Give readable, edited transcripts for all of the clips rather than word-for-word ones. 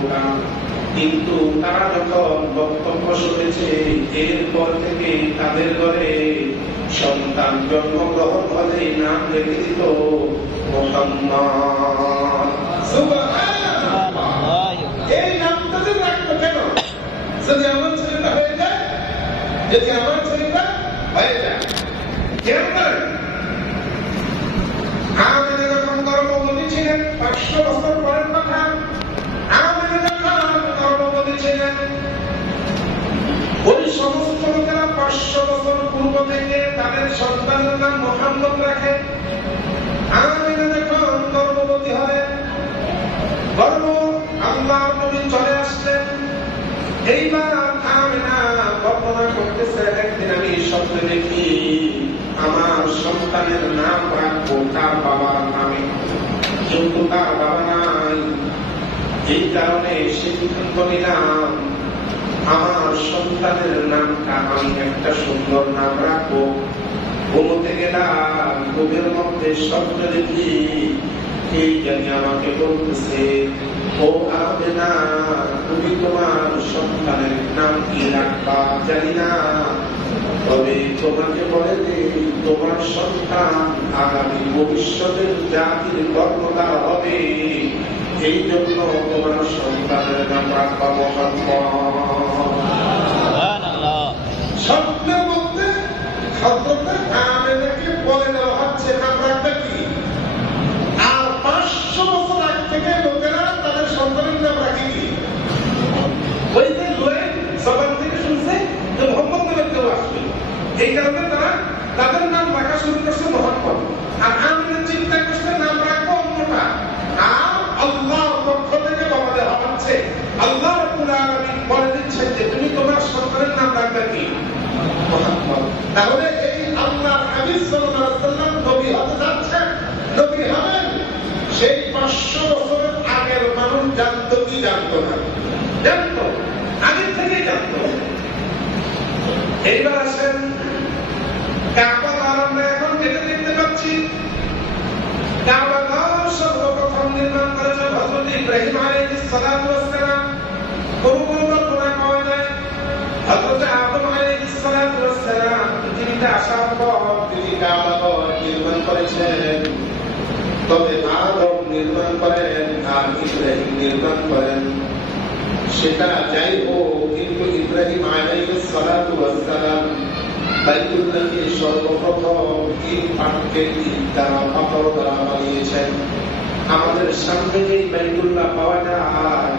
বোকা, কিন্তু তারা যখন বক্তব্য শুনেছে এরপর থেকে তাদের ঘরে সন্তান জন্মগ্রহণ হলে নাম রেখে দিত মুহাম্মদ। সুবহানাল্লাহ। এই নামটা যে রাখতো কেন? যদি আমার ছেলেটা হয়ে যায়, যদি আমার ছেলেটা হয়ে যায়, কেন? আমিনা যখন গর্ভবতী ছিলেন 500 বছর পরের কথা, আমিনা যখন গর্ভবতী ছিলেন, ওই সমস্ত লোকেরা 500 বছর পূর্ব থেকে তাদের সন্তানের নাম মুহাম্মদ রাখে। আমিনা যখন গর্ভবতী হলেন, আল্লাহর নবী চলে আসলেন। এইবার আমিনা কল্পনা করতেছে, একদিন আমি স্বপ্নে দেখি আমার সন্তানের নাম রাখবো তার বাবার নামে, কিন্তু তার বাবা নাই। এই কারণে সিদ্ধান্ত নিলাম আমার সন্তানের নামটা আমি একটা সুন্দর নাম রাখবো। ঘুমোতে গেলাম, ঘুমের মধ্যে স্বপ্ন দেখি এই জানি আমাকে বলতেছে, ও আমিনা, তুমি তোমার সন্তানের নাম কি রাখবা জানি না, তবে তোমাকে বলে দিই তোমার সন্তান আগামী ভবিষ্যতের জাতির কর্মদার হবে, এই জন্য তোমার সন্তানের নাম রাখবা মুহাম্মদ। স্বপ্নের মধ্যে আমিনাকে বলে দেওয়া হচ্ছে নাম রাখবে কি। আর 500 বছর আগ থেকে লোকেরা তাদের সন্তানের নাম রাখে কি, ওই যে সবার থেকে শুনছে যে মোহাম্মদ নামের কেউ আসবে, এই কারণে তারা তাদের নাম রাখা শুরু করছে মোহাম্মদ। আর আমিনা চিন্তা করছে নাম রাখবো অন্যটা। আর আল্লাহর পক্ষ থেকে বলা দেওয়া হচ্ছে, আল্লাহ রাব্বুল আলামিন বলে দিচ্ছেন যে তুমি তোমার সন্তানের নাম রাখবে কি, মুহাম্মদ। তাহলে এই আল্লাহর হাবিব সাল্লাল্লাহু আলাইহি ওয়াসাল্লাম নবী হতে যাচ্ছেন, নবী হবেন। সেই 500 বছরের আগের মানুষ জানতো কি জানতো না? জানতো, আগে থেকে জানতো। এইবার আসেন কাবা ঘর, আমরা এখন কেটে দেখতে পাচ্ছি। কাবা ঘর সর্বপ্রথম নির্মাণ করেছেন হযরত ইব্রাহিম আলাইহিস সালাতু ওয়াস সালাম। কোন বর্ণনা পাওয়া যায় হযরত আদম আলাইহিস সালাতু ওয়াস সালাম পৃথিবীতে আসার পর তিনি কাবা ঘর নির্মাণ করেছেন। তবে আদম নির্মাণ করেন আর ইব্রাহিম নির্মাণ করেন, সেটা যাই হোক, কিন্তু ইব্রাহিম আলাইহিস সালাতু ওয়াস সালাম বাইতুল্লাহকে সর্বপ্রথম ইট পাথরকে ইট দ্বারা পাথর দ্বারা বানিয়েছেন। আমাদের সামনে যে বাইতুল্লাহ পাওয়া যায়,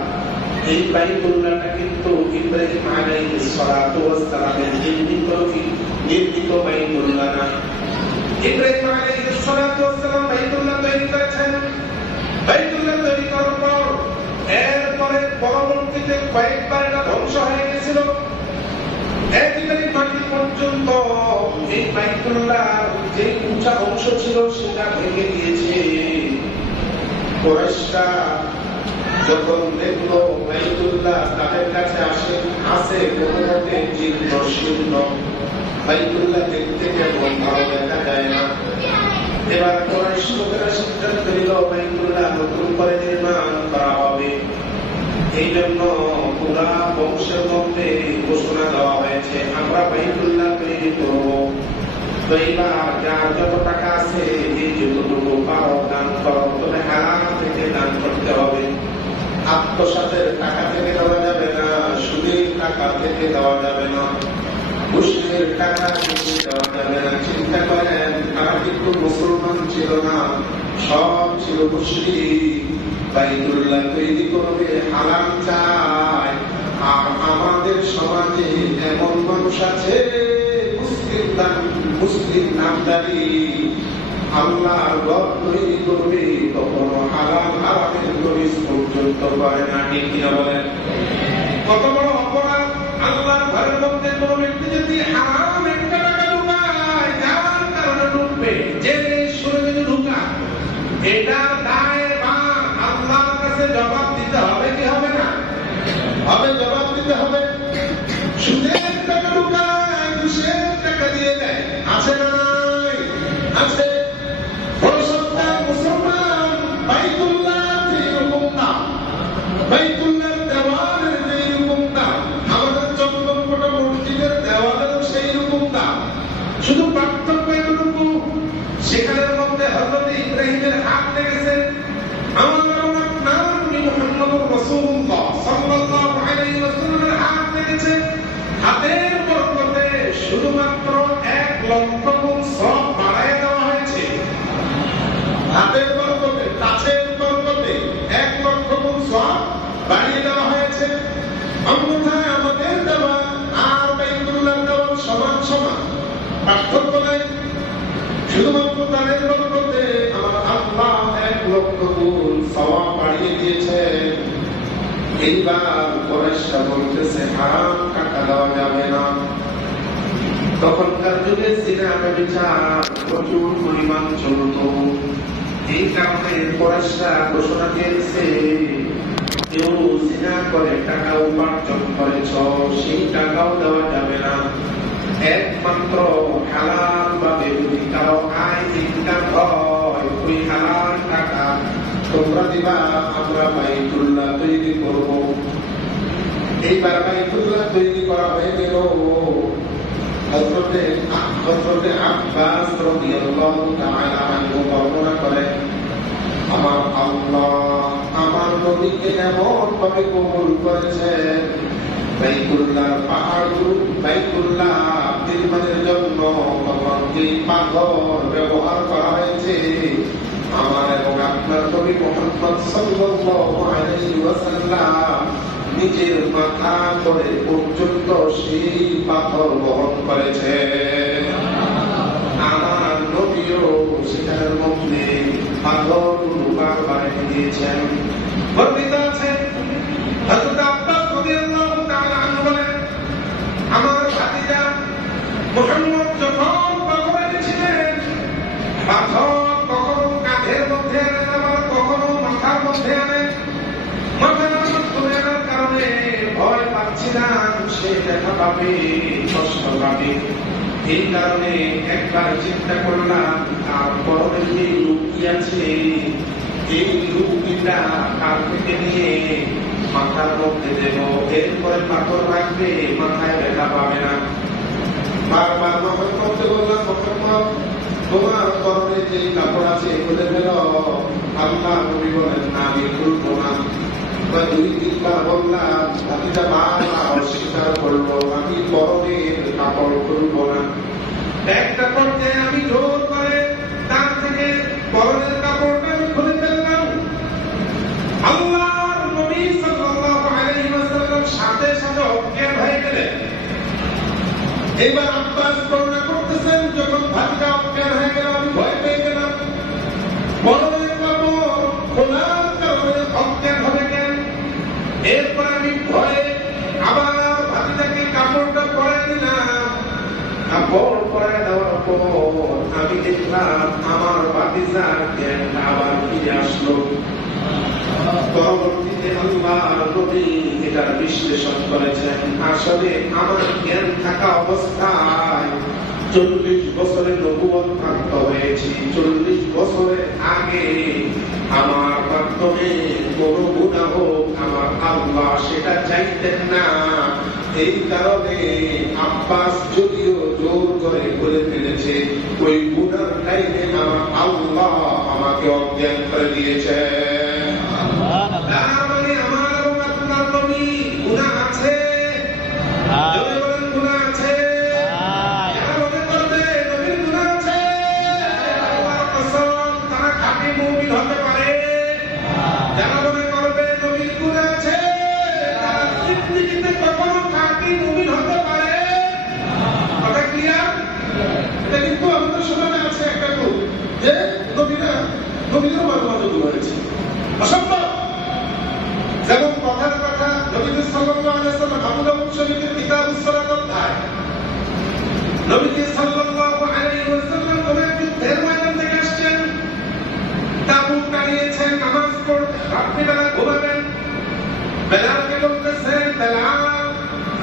এই বাইতুল্লাহটা কিন্তু ইব্রাহিম আলাইহিস সালাতু ওয়াস সালামের নির্মিত বাইতুল্লাহ না। ইব্রাহিম আলাইহিস সালাতু ওয়াস সালাম বাইতুল্লাহ তৈরি করেছেন। বাইতুল্লাহ তৈরি করার পর এরপরে পরবর্তীতে কয়েকবার এটা ধ্বংস হয়ে গেছিল। একেবারে মাটি পর্যন্ত এই বাইতুল্লাহর যে উঁচা অংশ ছিল সেটা ভেঙে দিয়েছে। কুরাইশরা যখন দেখলো বাইতুল্লাহ তাদের কাছে আসে কোনো মতে জীর্ণ শীর্ণ, বাইতুল্লাহ দেখতে কেমন ভালো দেখা যায় না। এবার কুরাইশ লোকেরা সিদ্ধান্ত নিল বাইতুল্লাহ নতুন করে নির্মাণ করা হবে। এই জন্য পুরা বংশের মধ্যে ঘোষণা দেওয়া হয়েছে আমরা বাইতুল্লাহ তৈরি করব। তো এইবার যার যত টাকা আছে এই যতটুকু পারো দান করো, তবে হারাম থেকে দান করতে হবে। আত্মসাতের টাকা থেকে দেওয়া যাবে না, সুদের টাকা থেকে দেওয়া যাবে না, মুসলিমের টাকা থেকে দেওয়া যাবে না। চিন্তা করেন তারা কিন্তু মুসলমান ছিল না, সব ছিল মুশরিক। বাইতুল্লাহ তৈরি করবে হারাম চায়। আর আমাদের সমাজে এমন মানুষ আছে মুসলিম নামদারি, আল্লাহর ঘর তৈরি করবে কখনো হারামের প্রবেশ পর্যন্ত করে না। ঠিক কিনা বলেন? কত বড় অপরাধ! আল্লাহর ঘরের মধ্যে কোনো ব্যক্তি যদি হারাম একটা টাকা ঢুকায়, যাওয়ার কারণে ঢুকবে, যে শুনে যদি ঢুকায়, এটা দায় বা আল্লাহর কাছে জবাব দিতে হবে কি হবে না? হবে, জবাব দিতে হবে। সুদের টাকা ঢুকায়, ঘুষের টাকা দিয়ে দেয়, আছে না নাই? আছে। মুসলমান বাইতুল্লাহ এরকম না, বাইতুল্লাহ এইবার কুরাইশরা বলতেছে হারাম টাকা দেওয়া যাবে না। তখনকার যুগে জিনা ব্যভিচার প্রচুর পরিমাণ চলত। এই কারণে কুরাইশরা ঘোষণা দিয়েছে, কেউ জিনা করে টাকা উপার্জন করেছ সেই টাকাও দেওয়া যাবে না। একমাত্র হালাল ভাবে যদি কারো আয় ইনকাম হয় ওই হালাল টাকা তোমরা দিবা, আমরা বাইতুল্লাহ তৈরি করব। এইবার বাইতুল্লাহ তৈরি করা হয়ে গেল। হযরতে আব্বাস রাদিয়াল্লাহু তাআলা আনহু বর্ণনা করেন, আমার আল্লাহ আমার নবীকে এমন ভাবে কবুল করেছেন, বাইতুল্লাহ পাহাড়গুলো বাইতুল্লাহ নির্মাণের জন্য যে পাথর ব্যবহার করা হয়েছে, আমার এবং আপনার নবী মুহাম্মদ সাল্লাল্লাহু আলাইহি ওয়াসাল্লাম নিজের মাথা করে পর্যন্ত সেই পাথর বহন করেছে। আমার নবীও সেখানের মধ্যে পাথরগুলো বারবার দিয়েছেন। বর্ণিত আছে হযরত আব্বাস রাদিয়াল্লাহু তাআলা আনহু বলেন, আমার ভাতিজা মুহাম্মদ যখন পাথরে ছিলেন, পাথর কখনো কাঁধের মধ্যে আনেন, আবার কখনো মাথার মধ্যে আনেন। মাথার মধ্যে আনার কারণে ভয় পাচ্ছিলাম সে দেখা পাবে, কষ্ট পাবে। এই কারণে একবার চিন্তা করলাম তার পরনে যে লুকি আছে এই লুকিটা কাল থেকে নিয়ে মাথার মধ্যে দেব, এরপরে পাথর রাখবে, মাথায় ব্যথা পাবে না। বারবার মহম্মদকে বললাম, মহম্মদ তোমার পরনে যে কাপড় আছে খুলে ফেল। আল্লাহ নবী বলেন, না আমি খুলবো না। দুই তিনবার বললাম, ভাতিজা বারবার অস্বীকার করলো, আমি পরনের কাপড় খুলবো না। একটা পর্যায়ে আমি জোর করে তার থেকে পরনের কাপড়টা খুলে ফেললাম। আল্লাহর নবী সাল্লাল্লাহু আলাইহি ওয়াসাল্লাম সাথে সাথে অজ্ঞান হয়ে গেলেন। এবার আব্বাস বর্ণনা করতেছেন, যখন ভাতিজা অজ্ঞান হয়ে গেল আমি ভয় পেয়ে গেলাম। পরনের কাপড় খোলার কারণে অজ্ঞান হবে কেন? এরপর আমি ভয়ে আবার ভাতিজাকে কাপড়টা পরাই দিলাম। কাপড় পরাই দেওয়ার পর আমি দেখলাম আমার ভাতিজার জ্ঞানটা আবার ফিরে আসলো। পরবর্তীতে আল্লাহর নবী এটার বিশ্লেষণ করেছেন, আসলে আমার জ্ঞান থাকা অবস্থায় 40 বছরের নবুয়ত প্রাপ্ত হয়েছি। 40 বছরের আগে আমার মাধ্যমে কোন গুনাহ হোক আমার আল্লাহ সেটা চাইতেন না। এই কারণে আব্বাস যদিও জোর করে বলে ফেলেছে, ওই গুনার টাইমে আমার আল্লাহ আমাকে অজ্ঞান করে দিয়েছে। তার মানে আমার এবং আপনার নবী গুনাহ আছে, গুনাহ আছে। যারা মনে করবে নবীর গুনাহ আছে, আল্লাহর কসম তারা খাঁটি মুমিন হতে পারে। যারা মনে করবে নবীর গুনাহ আছে, তারা জিন্দেগিতে কখনো খাঁটি মুমিন হতে পারে। কথা ক্লিয়ার? এটা কিন্তু আমাদের সমাজে আছে একটা গ্রুপ যে নবীরও মাঝে মাঝে গুনাহ হয়েছে, অসম্ভব। যেমন কথার কথা নবী সাল্লাল্লাহু আলাইহি ওয়াসাল্লাম আবু দাউদ শরীফের কিতাবুস সালাত অধ্যায়, নবী সাল্লাল্লাহু আলাইহি ওয়াসাল্লাম কোন যুদ্ধের ময়দান থেকে আসছেন, তাবুক দাঁড়িয়েছেন, নামাজ পড়তে রাত্রিবেলা ঘুমাবেন। বেলালকে বলতেছেন, বেলাল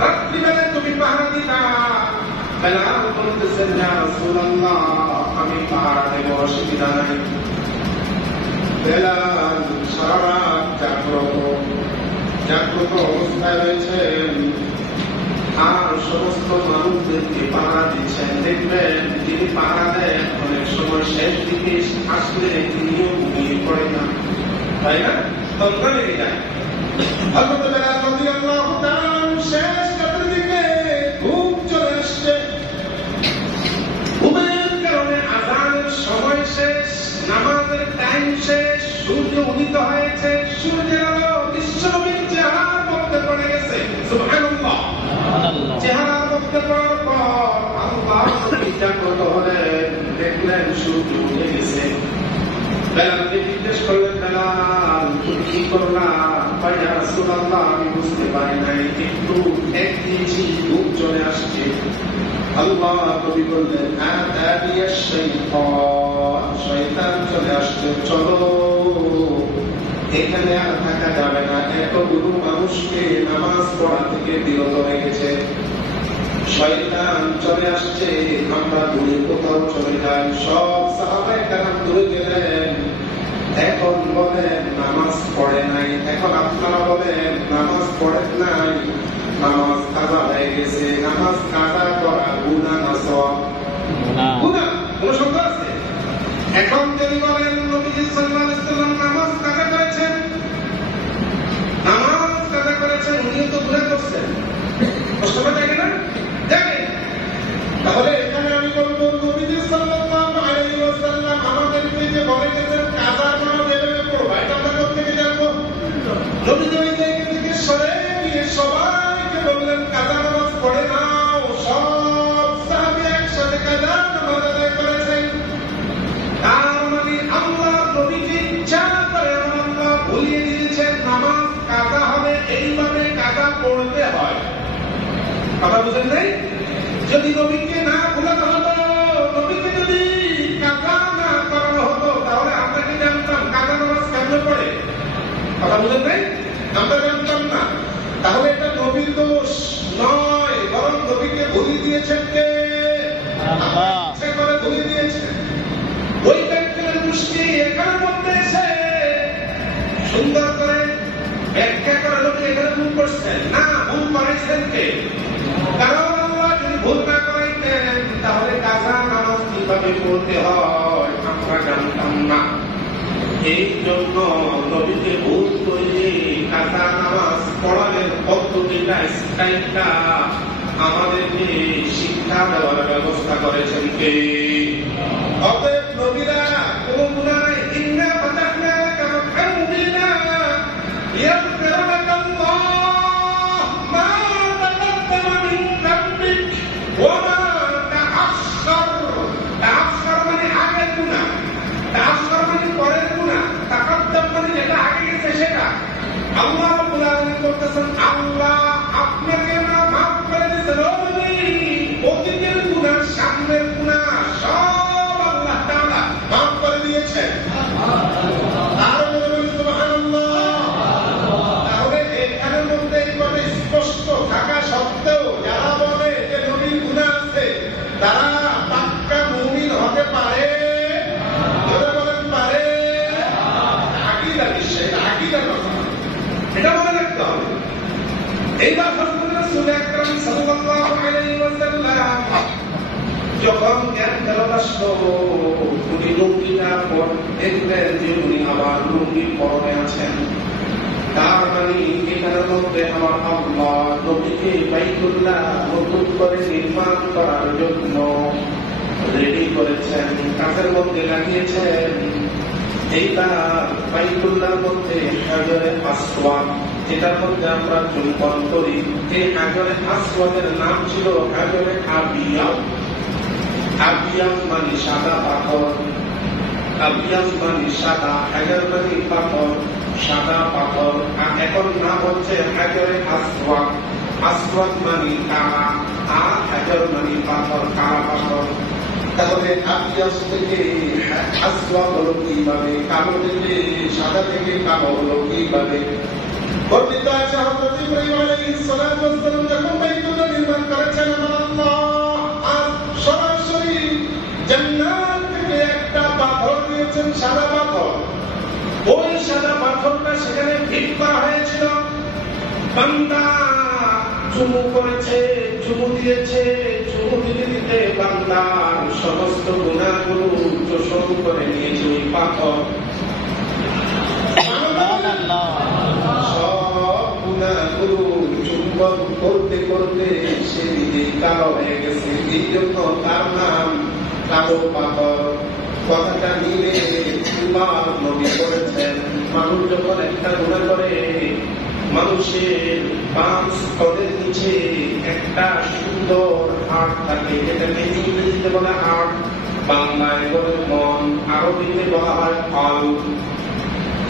রাত্রিবেলা তুমি পাহারা দিবা। বেলাল বলতেছেন, ইয়া রাসূলুল্লাহ আমি পাহারা দেব, অসুবিধা নাই। বেলাল সারা রাত জাগ্রত অবস্থায় রয়েছেন আর সমস্ত মানুষদেরকে পাহারা দিচ্ছেন। দেখবেন তিনি পাহারা দেন, অনেক সময় শেষ দিকে আসলে তিনিও ঘুমিয়ে পড়ে না, তাই না? তন্দ্রা লেগে যায়। হযরত বেলাল রাদিয়াল্লাহু তাআলা শেষ রাতের দিকে ঘুম চলে আসছে। ঘুমের কারণে আযানের সময় শেষ, নামাজের টাইম শেষ, সূর্য উদিত হয়েছে, সূর্যের আলো বিশ্বনবীর চেহারার মধ্যে পড়ে গেছে। সুবহানাল্লাহ। চেহারার মধ্যে পড়ার পর আল্লাহ নবী জাগ্রত হলেন, দেখলেন সূর্য উঠে গেছে। বেলালকে জিজ্ঞেস করলেন, বেলাল তুমি কি করলা? ইয়া রাসূলুল্লাহ পারে নাই, কিন্তু এক ইঞ্চি দুধ চলে আসছে। আল্লাহ কবি বললেন শয়তান চলে আসছে, চলো এখানে আর থাকা যাবে না। এতগুলো মানুষকে নামাজ পড়া থেকে বিরত রেখেছে, শয়তান চলে আসছে, আমরা দূরে কোথাও চলে যাই। সব সাহাবায়ে কেরাম দূরে গেলেন। এখন বলেন নামাজ পড়ে নাই, এখন আপনারা বলেন নামাজ পড়েন নাই, নামাজ কাজা হয়ে গেছে। নামাজ কাজা করা গুনাহ না সওয়াব? গুনাহ, কোন সন্দেহ আছে? এখন তিনি বলেন নবীজি সাল্লাল্লাহু আলাইহি ওয়াসাল্লাম নামাজ কাজা করেছেন, নামাজ কাজা করেছেন, উনিও তো গুনাহ করছেন। কষ্ট লাগে না? দেখেন তাহলে এখানে আমি বলবো নবীজি সাল্লাল্লাহু আলাইহি ওয়াসাল্লাম আমাদেরকে যে বলে গেছেন কাজা নামাজ এভাবে পড়বা, এটা আমরা কোথা থেকে জানবো? নবীজি ওই জায়গা থেকে সরে গিয়ে সবাইকে বললেন কাজা নামাজ পড়ে নাও। সব সাহাবী একসাথে কাজা নামাজ আদায় করেছেন। তার মানে আল্লাহ নবীকে ইচ্ছা করে আল্লাহ ভুলিয়ে দিয়েছেন নামাজ কাজা হবে, এইভাবে কাজা পড়তে হয়। কথা বুঝেন নাই? যদি নবীকে না ভুলানো হতো, নবীকে যদি কাজা না করানো হতো, তাহলে আমরা কি জানতাম কাজা নামাজ কেমনে পড়ে? কথা বুঝেন নাই? আমরা জানতাম না। তাহলে এটা নবীর দোষ নয়, বরং নবীকে ভুলিয়ে দিয়েছেন কে? আল্লাহ ইচ্ছা করে ভুলিয়ে দিয়েছেন। ওই ব্যক্তির মুষ্টি এখানে মধ্যে এসে সুন্দর করে ব্যাখ্যা করে নবী এখানে ভুল করছেন না, ভুল করেছেন কে? কারণ আল্লাহ যদি ভুল না করাইতেন তাহলে কাজা নামাজ কিভাবে পড়তে হয় আমরা জানতাম না। এই জন্য নবীকে ভুল করে কাজা নামাজ পড়ানোর পদ্ধতিটা, স্টাইলটা আমাদেরকে শিক্ষা দেওয়ার ব্যবস্থা করেছেন কে? অতএব নবীরা কোন গুনাহ নাই। ইন্না ফাতাহনা কামা ফাতাহনা ইয়াগফির লাকাল্লাহ মা তাকাদ্দামা মিন যামবিক ওয়া মা তাআখখার। তাআখখার মানে আগের গুনাহ, তাআখখার মানে পরের গুনাহ, তাকাদ্দাম মানে যেটা আগে গেছে সেটা। আল্লাহ রাব্বুল আলামিন বলতেছেন আল্লাহ আপনাকে মাফ করে দিয়েছেন। অতীতের গুনাহ, সামনের গুনাহ সব আল্লাহ তাআলা মাফ করে দিয়েছেন। তাহলে এখানের মধ্যে এইভাবে স্পষ্ট থাকা সত্ত্বেও যারা বলে যে নবীর গুনাহ আছে তারা পাক্কা মুমিন হতে পারে? বলেন পারে? আকীদা বিষয়, এটা আকীদার কথা, এটা মনে রাখতে হবে। এইবার হযরত রাসূল আকরাম সাল্লাল্লাহু আলাইহি ওয়াসাল্লাম যখন জ্ঞান ফেরত আসলো, উনি লুঙ্গিটা পর দেখলেন যে উনি আবার লুঙ্গি পরনে আছেন। তার মানে এখানের মধ্যে আমার আল্লাহ নবীকে বাইতুল্লাহ নতুন করে নির্মাণ করার জন্য রেডি করেছেন, কাজের মধ্যে লাগিয়েছেন। এইটা বাইতুল্লাহর মধ্যে হাজরে আসওয়াদ, এটার মধ্যে আমরা চুম্বন করি। এই হাজরে আসওয়াদের নাম ছিল হাজরে আবিয়াদ। আবিয়াদ মানে সাদা পাথর, আবিয়াদ মানে সাদা, হাজার মানে পাথর, সাদা পাথর। আর এখন নাম হচ্ছে হাজরে আসওয়াদ। আসওয়াদ মানে কালা, আর হাজার মানে পাথর, কালা পাথর। তাহলে আবিয়াদ থেকে আসওয়াদ হলো কিভাবে, কালো থেকে সাদা থেকে কালো হলো কিভাবে? বর্ণিত আছে হযরত ইব্রাহিম আলাইহিস সালাতু ওয়াস সালাম যখন বাইতুল্লাহ নির্মাণ করেছেন আল্লাহ আর সরাসরি জান্নাত থেকে একটা পাথর দিয়েছেন, সাদা পাথর। ওই সাদা পাথরটা সেখানে ফিট করা হয়েছিল। বান্দা চুমু করেছে, চুমু দিয়েছে, চুমু দিতে দিতে বান্দার সমস্ত গুনাহগুলো চোষণ করে নিয়েছে ওই পাথর। সব গুনাহগুলো চুম্বন করতে করতে সে নিজেই কালো হয়ে গেছে। এই জন্য তার নাম কালো পাথর। কথাটা মিলে নবী করেছেন। মানুষ যখন একটা গুনাহ করে, মানুষের বাম স্তনের নিচে একটা সুন্দর হাড় থাকে, যেটাকে ইংরেজিতে বলা হাড়, বাংলায় বলে মন, আরবিতে বলা হয় কলব।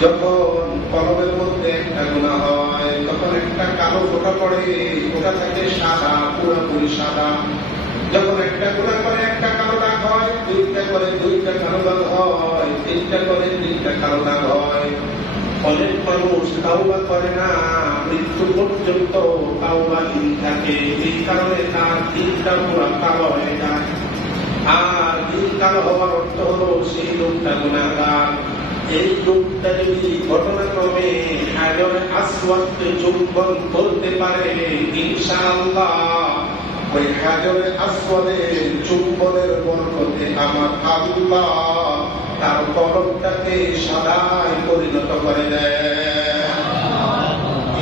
যখন কলমের মধ্যে একটা গুনাহ হয় তখন একটা কালো ফোঁটা পড়ে, ওটা থাকে সাদা, পুরোপুরি সাদা। যখন একটা গুনাহ করে একটা কালো দাগ হয়, দুইটা করে দুইটা কালো দাগ হয়, তিনটা করে তিনটা কালো দাগ হয়। অনেক মানুষ তাওবা করে না, মৃত্যু পর্যন্ত তাওবাহীন থাকে। এই কারণে তার দিনটা পুরো কালো হয়ে যায়। আর দিন কালো হওয়ার অর্থ হলো সেই লোকটা গুনাহগার। এই লোকটা যদি ঘটনাক্রমে হাজরে আসওয়াদকে চুম্বন করতে পারে, ইনশাআল্লাহ ওই হাজরে আসওয়াদের চুম্বনের বরকতে আমার আল্লাহ তার কলমটাকে সাদায় পরিণত করে দেয়।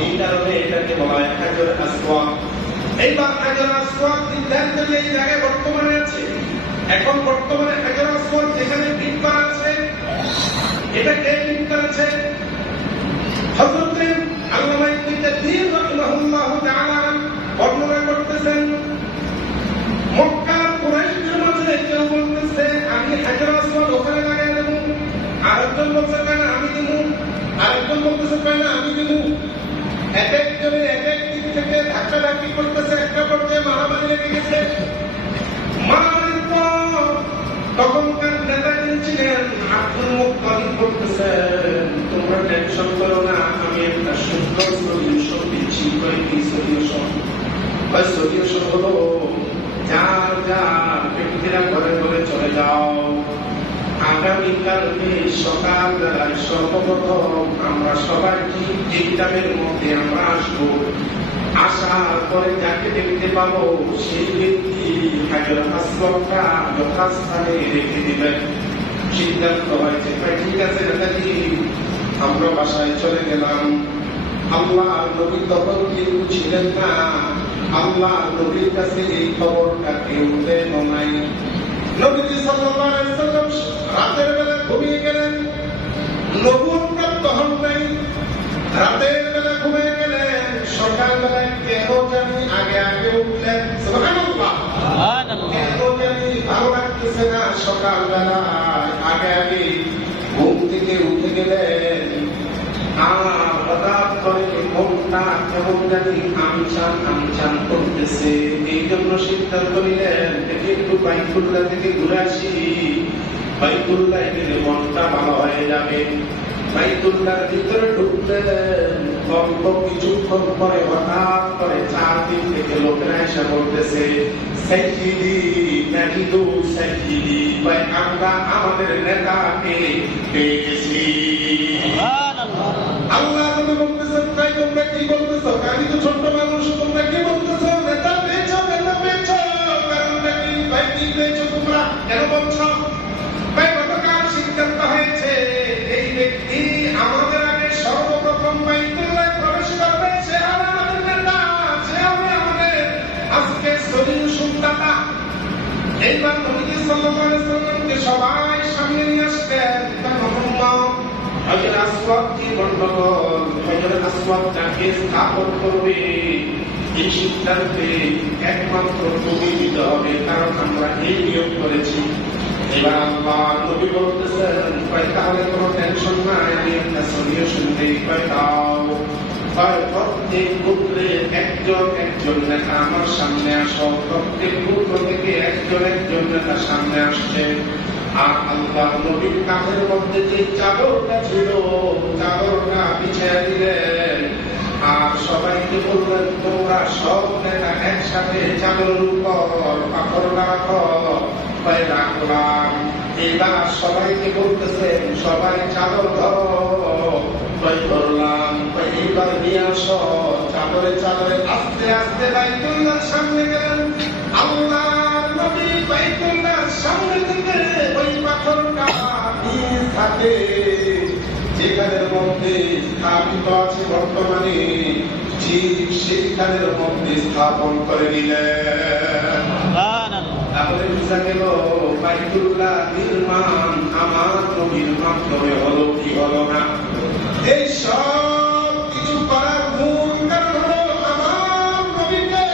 এই কারণে এটাকে বলা হয় হাজরে আসওয়াদ। এইবার হাজরে আসওয়াদ সিদ্ধান্ত এই জায়গায় বর্তমানে আছে। এখন বর্তমানে হাজরে আসওয়াদ যেখানে ফিট করা আছে, এটা কে ফিট করেছে? হযরত আল্লামা ইবনে কাসির রাহিমাহুল্লাহ তাআলা বর্ণনা করতেছেন, মক্কার কুরাইশদের মাঝে কেউ বলতেছে আমি হাজরে আসওয়াদ ওখানে লাগাই দেব, আরেকজন বলছে না আমি দেব, আরেকজন বলতেছে না আমি দেব। এক একজনের এক এক দিক থেকে ধাক্কাধাক্কি করতেছে, একটা পর্যায়ে মারামারি লেগে গেছে। মারামারির পর তখনকার নেতা যিনি ছিলেন আব্দুল মুত্তালিব বলতেছেন, তোমরা টেনশন করো না, আমি একটা সুন্দর সলিউশন দিচ্ছি। কি সলিউশন? ওই সলিউশন হলো যার যার ব্যক্তিরা ঘরে ঘরে চলে যাও, আগামীকালকে সকালবেলায় সর্বপ্রথম আমরা সবাই এক্সামের মধ্যে আমরা আসবো। আসার পরে যাকে দেখতে পাবো সেই ব্যক্তি হাজরে আসওয়াদটা যথাস্থানে রেখে দিবেন। সিদ্ধান্ত হয়েছে, ঠিক আছে নেতাজি, আমরা বাসায় চলে গেলাম। আল্লাহ নবী তখন কেউ ছিলেন না, আল্লাহ নবীর কাছে এই খবরটা কেউ দেন নাই। নবীজি সাল্লাল্লাহু আলাইহি ওয়াসাল্লাম রাতের বেলা ঘুমিয়ে গেলেন, নবুয়ত প্রাপ্ত হন নাই। রাতের বেলা ঘুমিয়ে গেলেন, সকালবেলায় কেন জানি আগে আগে উঠলেন। সুবহানাল্লাহ, কেন জানি ভালো লাগতেছে না, সকালবেলায় আগে আগে ঘুম থেকে উঠে গেলেন। আর হঠাৎ করে মনটা কেমন জানি আমচান করতেছে। এই জন্য সিদ্ধান্ত নিলেন একটু বাইতুল্লাহ থেকে ঘুরে আসি, বাইতুল্লাহ গেলে মনটা ভালো হয়ে যাবে। বাইতুল্লাহর ভিতরে ঢুকলেন, অল্প কিছুক্ষণ পরে হঠাৎ করে চারদিক থেকে লোকেরা এসে বলতেছে, সাইয়্যিদি নাহিদু সাইয়্যিদি, ভাই আমরা আমাদের নেতাকে পেয়ে গেছি। আল্লাহ নবী বলতেছেন, তাই তোমরা কি বলতেছো? আমি তো ছোট্ট মানুষ, তোমরা কি বলতেছো? নেতা পেয়েছো, নেতা পেয়েছো, কারণটা কি? ভাই কি পেয়েছো তোমরা, কেন বলছো? ভাই গতকাল সিদ্ধান্ত হয়েছে এই ব্যক্তি আমাদের আগে সর্বপ্রথম বাইতুল্লাহ প্রবেশ করবে, সে হবে আমাদের নেতা, সে হবে আমাদের আজকে সলিউশন দাতা। এইবার নবী সাল্লাল্লাহু আলাইহি ওয়াসাল্লামকে সবাই সামনে নিয়ে আসলেন। হাজরে আসওয়াদ কি গন্ডগোল, হাজরে আসওয়াদটাকে স্থাপন করবে এই সিদ্ধান্তে একমাত্র তুমি দিতে হবে, কারণ আমরা এই নিয়োগ করেছি। এবার আল্লাহ নবী বলতেছেন, তাহলে কোনো টেনশন নাই, আমি একটা সলিউশন দিই, দাও। প্রত্যেক গোত্রের একজন একজন নেতা আমার সামনে আসো। প্রত্যেক গোত্র থেকে একজন একজন নেতা সামনে আসছে। আর আল্লাহ নবীর কাঁধের মধ্যে যে চাদরটা ছিল, চাদরটা বিছিয়ে দিলেন। আর সবাইকে বললেন, তোমরা সব নেতা একসাথে চাদরের উপর পাথর রাখো। রাখলাম। এইবার সবাইকে বলতেছেন, সবাই চাদর ধরো। ধরলাম, এইবার নিয়ে আসো। চাদরে চাদরে আস্তে আস্তে বাইতুল্লাহর সামনে গেলেন। আল্লাহ নবী বাইতুল্লাহর সামনে থেকে ওই পাথরটা থাকে যেখানের মধ্যে স্থাপিত আছে বর্তমানে, ঠিক সেইখানের মধ্যে স্থাপন করে দিলেন। তাহলে বুঝা গেল বাইতুল্লাহ নির্মাণ আমার নবীর মাধ্যমে হলো কি হলো না। এই সব কিছু করার মূল কারণ হলো আমার নবীকে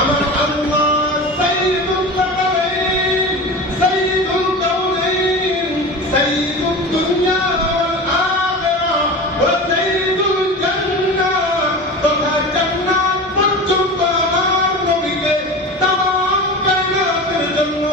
আমার আল্লাহ সাইয়্যিদুল কাউনাইন, সাইয়্যিদুল দুনিয়া ওয়াল জন্য